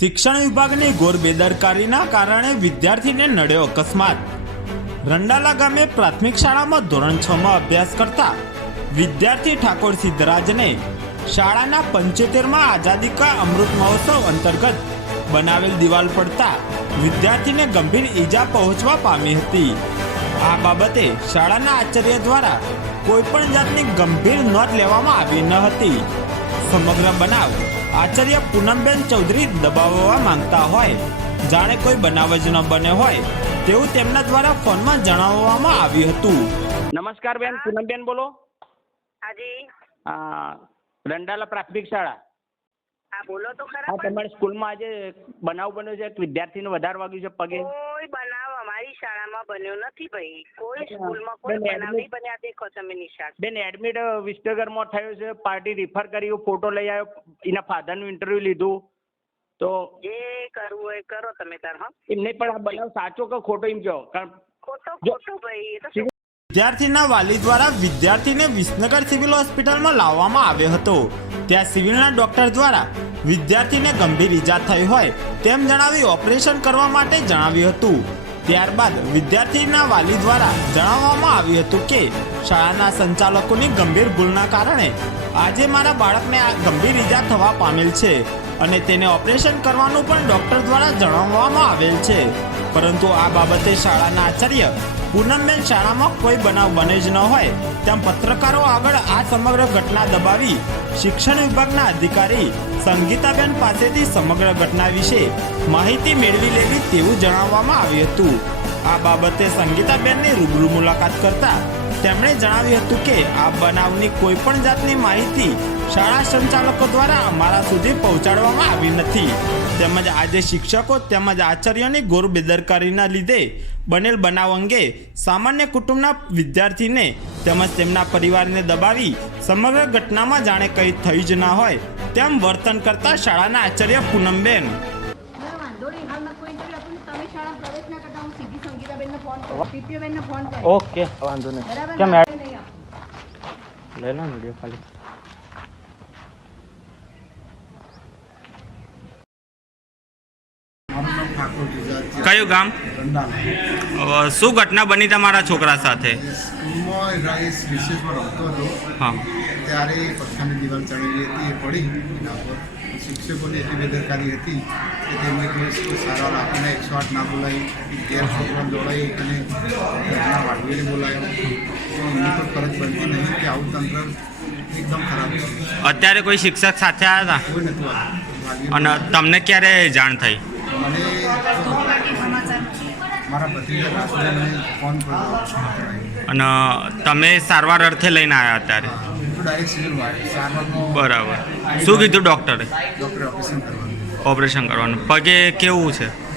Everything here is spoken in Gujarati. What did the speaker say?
શિક્ષણ વિભાગની ઘોર બેદરકારીના કારણે વિદ્યાર્થીને નડ્યો અકસ્માત. રંડાલા ગામે પ્રાથમિક શાળામાં ધોરણ છ માં અભ્યાસ કરતા વિદ્યાર્થી ઠાકોર સિદ્ધરાજને શાળાના પંચોતેરમાં આઝાદી કા અમૃત મહોત્સવ અંતર્ગત બનાવેલ દિવાલ પડતા વિદ્યાર્થીને ગંભીર ઈજા પહોંચવા પામી હતી. આ બાબતે શાળાના આચાર્ય દ્વારા કોઈ પણ જાતની ગંભીર નોંધ લેવામાં આવી ન હતી. સમગ્ર બનાવ આચાર્ય પૂનમબેન ચૌધરી દબાવવા માંગતા હોય. જાણે કોઈ બનાવ જ ન બને હોય તેવું તેમના દ્વારા ફોનમાં જણાવવામાં આવ્યું હતું. નમસ્કાર બેન પૂનમબેન બોલો. હાજી. રંડાલા પ્રાથમિક શાળા. હા બોલો તો ખરા તમારી સ્કૂલમાં આજે બનાવ બન્યો છે એક વિદ્યાર્થીને વધારે વાગ્યું છે પગે. શાળામાં બન્યો નથી ભાઈ. કોઈ સ્કૂલમાં કોઈ બનાવ નહીં બન્યા દેખો તમે નિશાળ. બેન એડમિટ વિસ્ટગરમાં થયો છે પાર્ટી રિફર કરી ફોટો લઈ આવ્યો એના ફાધરનું ઇન્ટરવ્યુ લીધું. તો જે કરવું હોય કરો તમે તાર હા. એમને પણ આ બનાવ સાચો કે ખોટો એમ કહો? કારણ ખોટો ખોટો ભાઈ એ તો વિદ્યાર્થીના વાલી દ્વારા વિદ્યાર્થીને વિસનગર સિવિલ હોસ્પિટલમાં લાવવામાં આવ્યો હતો. ત્યાં સિવિલના ડોક્ટર દ્વારા વિદ્યાર્થીને ગંભીર ઈજા થઈ હોય તેમ જણાવી ઓપરેશન કરવા માટે જણાવ્યું હતું. ત્યારબાદ વિદ્યાર્થીના વાલી દ્વારા જણાવવામાં આવ્યું હતું કે શાળાના સંચાલકોની ગંભીર ભૂલના કારણે આજે મારા બાળકને આ ગંભીર ઈજા થવા પામેલ છે અને તેને ઓપરેશન કરવાનું પણ ડોક્ટર દ્વારા જણાવવામાં આવેલ છે. પરંતુ આ બાબતે શાળાના આચાર્ય પૂનમબેન શાળામાં કોઈ બનાવ બને જ ન હોય તેમ પત્રકારો આગળ આ સમગ્ર ઘટના દબાવી શિક્ષણ વિભાગના અધિકારી સંગીતાબેન પાસેથી સમગ્ર ઘટના વિશે માહિતી મેળવી લેવી તેવું જણાવવામાં આવ્યું હતું. આ બાબતે સંગીતાબેનની રૂબરૂ મુલાકાત કરતા તેમણે જણાવ્યું હતું કે આ બનાવની કોઈ પણ જાતની માહિતી શાળા સંચાલકો દ્વારા અમારા સુધી પહોંચાડવામાં આવી નથી. તેમજ આજે શિક્ષકો તેમજ આચાર્યોની ઘોર બેદરકારીના લીધે બનેલ બનાવ અંગે સામાન્ય કુટુંબના વિદ્યાર્થીને તેમજ તેમના પરિવારને દબાવી સમગ્ર ઘટનામાં જાણે કંઈ થઈ જ ના હોય તેમ વર્તન કરતા શાળાના આચાર્ય પૂનમબેન ના, વાંધો નહીં હાલમાં કોઈ ઇન્ટરવ્યુ આપું તમે શાળા પ્રવેશ ના કરતા હું સીધી સંગીતાબેનને ફોન કરું પીપીઓ બેનને ફોન કરું ઓકે વાંધો નહીં. બરાબર કેમ. લઈ લો વીડિયો ખાલી. કયું ગામ? શું ઘટના બની તમારા છોકરા સાથે? સ્કૂલમાં રાઈસ રિસેસમાં રમતો હતો. હા. ત્યારે પથ્થરની દિવાલ ચડેલી હતી એ પડી એના પર. શિક્ષકોની એટલી બેદરકારી હતી કે તેમને કોઈ સારવાર આપીને એકસો આઠ ના બોલાવી ગેર છોકરા દોડાવી અને ઘરના વાડવીને બોલાવ્યો તો એમની તો ફરજ બનતી નહીં કે આવું તંત્ર એકદમ ખરાબ છે. અત્યારે કોઈ શિક્ષક સાથે આવ્યા કોઈ નહોતું આવ્યું. અને તમને ક્યારે જાણ થઈ? મને મારા ભત્રીજા સાસુએ મને ફોન કર્યો. અને તમે સારવાર અર્થે લઈને આવ્યા અત્યારે? તો ડાયરેક્ટ સિવિલ સારવારનો બરાબર. શું કીધું ડૉક્ટરે ડૉક્ટરે ઓપરેશન કરવાનું. ઓપરેશન કરવાનું. પગે કેવું છે?